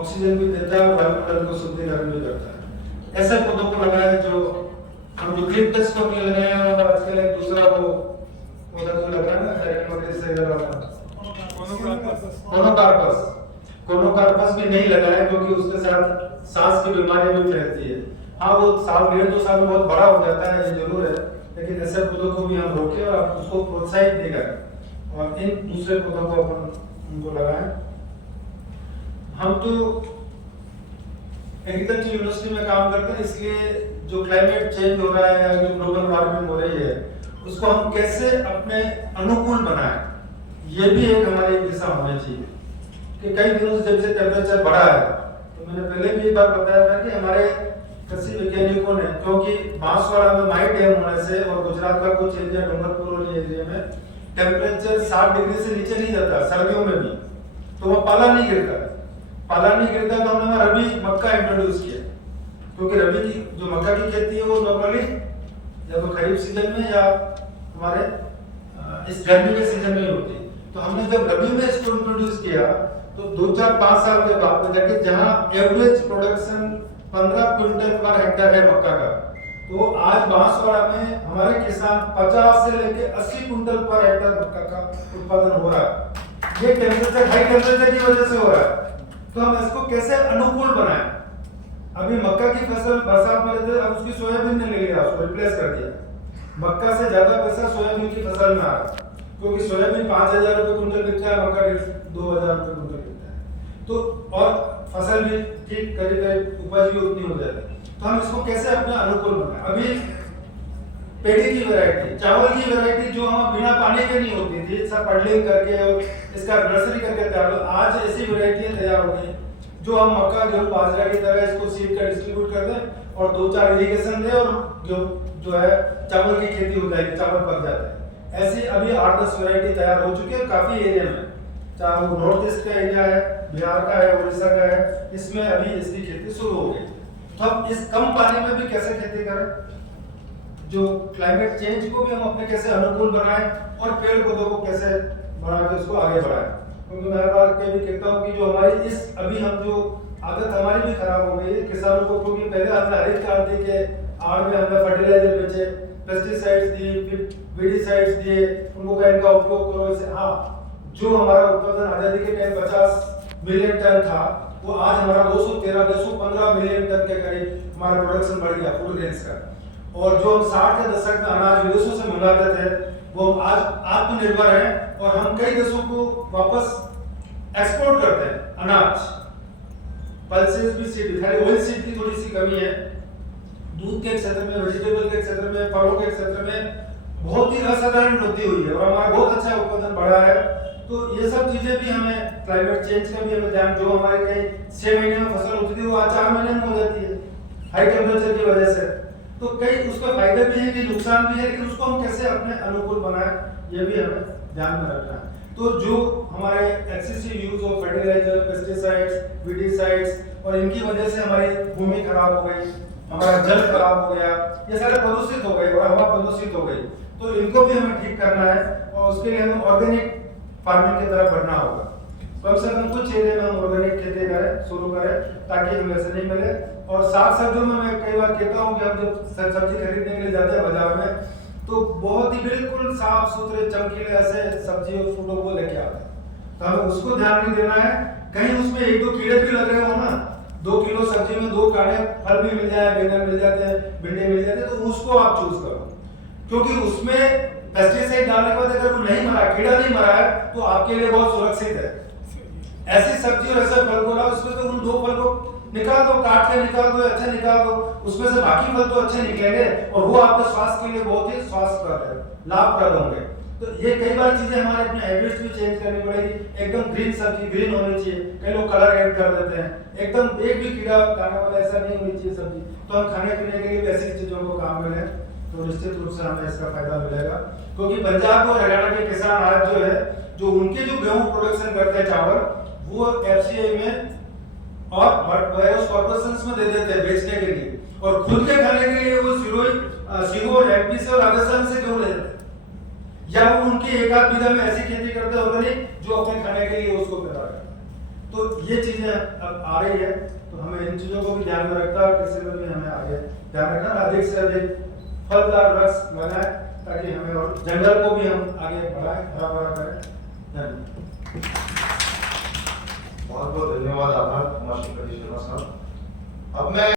Oxygen भी देता है और वायुमंडल को शुद्धिकरण भी करता है। ऐसे पौधों को लगाया जो हम यूकेलिप्टस को भी लगाए हैं, और आजकल एक दूसरा वो पौधा जो लगा है ना डायकोटिस से लगा हुआ कोनोकार्पस भी नहीं लगाया क्योंकि उसके साथ सांस की बीमारियां भी फैलती है। हाँ, वो साल 1.5-2 साल में बहुत बड़ा हो जाता है, ये जरूर है, लेकिन ऐसे पौधों को भी हम रोकें और उसको प्रोत्साहित नहीं करें और इन दूसरे पौधों को अपन उनको लगाएं। हम तो एग्रीकल्चर यूनिवर्सिटी में काम करते हैं, इसलिए जो क्लाइमेट चेंज हो रहा है या जो ग्लोबल वार्मिंग हो रही है उसको हम कैसे अपने अनुकूल बनाएं, ये भी एक हमारी दिशा होनी चाहिए। कि कई दिनों से जब से टेम्परेचर बढ़ा है, तो मैंने पहले भी एक बार बताया था कि हमारे कृषि वैज्ञानिकों ने, क्योंकि बांसवाड़ा में माई डैम होने से और गुजरात का कुछ एरिया डूंगरपुर और एरिया में टेम्परेचर 60 डिग्री से नीचे नहीं जाता सर्दियों में भी, तो वह पाला नहीं गिरता तो हमने वहाँ रबी मक्का इंट्रोड्यूस किया, क्योंकि रबी की जो मक्का की खेती है वो नॉर्मली या तो खरीफ सीजन में या हमारे इस गर्मी के सीजन में होती है। तो हमने जब रबी में इसको इंट्रोड्यूस किया तो 2-4-5 साल के बाद में जाके जहाँ average production 15 quintal per hectare है मक्का का, तो आज बांसवाड़ा में हमारे किसान 50 से लेकर 80 क्विंटल पर हेक्टेयर मक्का का उत्पादन हो रहा है। ये टेम्परेचर हाई टेम्परेचर की वजह से हो रहा है। तो हम इसको कैसे अनुकूल बनाएं? अभी मक्का की फसल बरसात में रहते, अब उसकी सोयाबीन ने ले लिया, उसको रिप्लेस कर दिया। मक्का से ज्यादा पैसा सोयाबीन की फसल में आ रहा है, क्योंकि सोयाबीन 5,000 रुपए कुंटल बिकता है, मक्का 2,000 रुपए कुंटल बिकता है। तो और फसल भी ठीक करीब उपज भी उतनी हो जाती है। तो हम इसको कैसे अपने अनुकूल बनाएं? अभी पेड़ी की वैरायटी, चावल की वैरायटी जो हम बिना पानी के नहीं होती थी, सब पडलिंग करके और इसका नर्सरी करके तैयार, आज ऐसी वैरायटियां तैयार हो गई जो हम मक्का गेहूं बाजरा की तरह इसको सीड का डिस्ट्रीब्यूट कर दें और 2-4 इरिगेशन दें और जो है चावल की खेती हो जाएगी, चावल पक जाता है। ऐसी अभी 8-10 वैरायटी तैयार हो चुकी है काफी एरिया में, चाहे वो नॉर्थ ईस्ट का एरिया है, बिहार का है, उड़ीसा का है, इसमें अभी इसकी खेती शुरू हो गई। तो हम इस कम पानी में भी कैसे खेती करें, जो क्लाइमेट चेंज को भी हम अपने कैसे अनुकूल बनाएं और पेड़ पौधों को कैसे बढ़ा के उसको आगे बढ़ाएं। क्योंकि मैं हर बार भी कहता हूँ कि जो हमारी इस अभी हम जो आदत हमारी भी खराब हो गई है किसानों को, क्योंकि पहले हमने हरित क्रांति के आड़ में हमने फर्टिलाइजर बेचे, पेस्टिसाइड्स दिए, वीडिसाइड्स दिए, उनको कहा इनका उपयोग करो। इसे हाँ, जो हमारा उत्पादन आजादी के टाइम 50 मिलियन टन था, वो आज हमारा 213-215 मिलियन टन के करीब हमारा प्रोडक्शन बढ़ गया फूड ग्रेन्स का। और जो हम 60 के दशक में अनाज विदेशों से मंगाते थे, वो आज आत्मनिर्भर है और हम कई देशों को वापस एक्सपोर्ट करते हैं अनाज। पल्सेस भी सीड, खाली ऑयल सीड की थोड़ी सी कमी है। दूध के क्षेत्र में, वेजिटेबल के क्षेत्र में, फलों के क्षेत्र में बहुत ही असाधारण वृद्धि हुई है और हमारा बहुत अच्छा उत्पादन बढ़ा है। तो ये सब चीजें भी हमें क्लाइमेट चेंज का भी हमें ध्यान, जो हमारे कहीं 6 महीने में फसल होती थी वो आज 4 महीने में हो जाती है हाई टेम्परेचर की वजह से। तो कई उसका फायदा भी है कि नुकसान भी है, लेकिन उसको हम कैसे अपने अनुकूल बनाएं ये भी हमें ध्यान में रखना है। तो जो हमारे excessive use of fertiliser, pesticides, weedicides और इनकी वजह से हमारी भूमि खराब हो गई, हमारा जल खराब हो गया, ये सारे प्रदूषित हो गए और हवा प्रदूषित हो गई, तो इनको भी हमें ठीक करना है और उसके लिए हमें ऑर्गेनिक फार्मिंग की तरफ बढ़ना होगा। कम से कम कुछ एरिया में हम ऑर्गेनिक खेती करें, शुरू करें, ताकि हमें ऐसे नहीं मिले। और साग सब्जियों में मैं कई बार कहता हूँ कि हम जब सब्जी खरीदने के लिए जाते हैं बाजार में, तो बहुत ही बिल्कुल साफ सुथरे चमकीले ऐसे सब्जी और फूलों को लेके आते हैं। तो हमें उसको ध्यान नहीं देना है, कहीं उसमें 1-2 कीड़े भी लग रहे हो ना, 2 किलो सब्जी में 2 काले फल भी मिल जाए, बैंगन मिल जाते हैं, भिंडी मिल जाती है, तो उसको आप चूज करो, क्योंकि उसमें पेस्टिसाइड डालने के बाद अगर वो नहीं मरा, कीड़ा नहीं मरा है, तो आपके लिए बहुत सुरक्षित है। ऐसी सब्जी और ऐसे फल को लाओ, उसमें तो उन 2 फल को निकाल दो, काट के निकाल दो, अच्छे निकाल दो, उसमें से बाकी फल तो अच्छे निकलेंगे और वो आपके स्वास्थ्य के लिए बहुत ही स्वास्थ्यप्रद है, लाभप्रद होंगे। तो ये कई बार चीजें हमारे अपने हैबिट्स भी चेंज करनी पड़ेगी। एकदम ग्रीन सब्जी ग्रीन होनी चाहिए, कई लोग कलर ऐड कर देते हैं, एकदम एक भी कीड़ा खाने वाला ऐसा नहीं होनी चाहिए सब्जी। तो हम खाने पीने के लिए ऐसी चीजों को काम मिले तो निश्चित रूप से हमें इसका फायदा मिलेगा। क्योंकि पंजाब और हरियाणा के किसान आज जो है, जो उनके जो गेहूं प्रोडक्शन करते हैं चावल, वो एफसीआई में और वायरस कॉर्पोरेशंस में दे देते हैं बेचने के लिए, और खुद के खाने के लिए वो सीहोर एमपी से और राजस्थान से गेहूं ले जाते हैं, या वो उनकी 1-8 बीघा में ऐसी खेती करते हैं ऑर्गेनिक जो अपने खाने के लिए उसको पैदा करते हैं। तो ये चीजें अब आ रही है, तो हमें इन चीजों को भी ध्यान में रखता है, कृषि में भी हमें आगे ध्यान रखना, अधिक से अधिक फलदार वृक्ष लगाएं ताकि हमें और जंगल को भी हम आगे बढ़ाएं, हरा भरा करें। धन्यवाद। बहुत बहुत धन्यवाद, आभार कुमार शंकर जी शर्मा साहब। अब मैं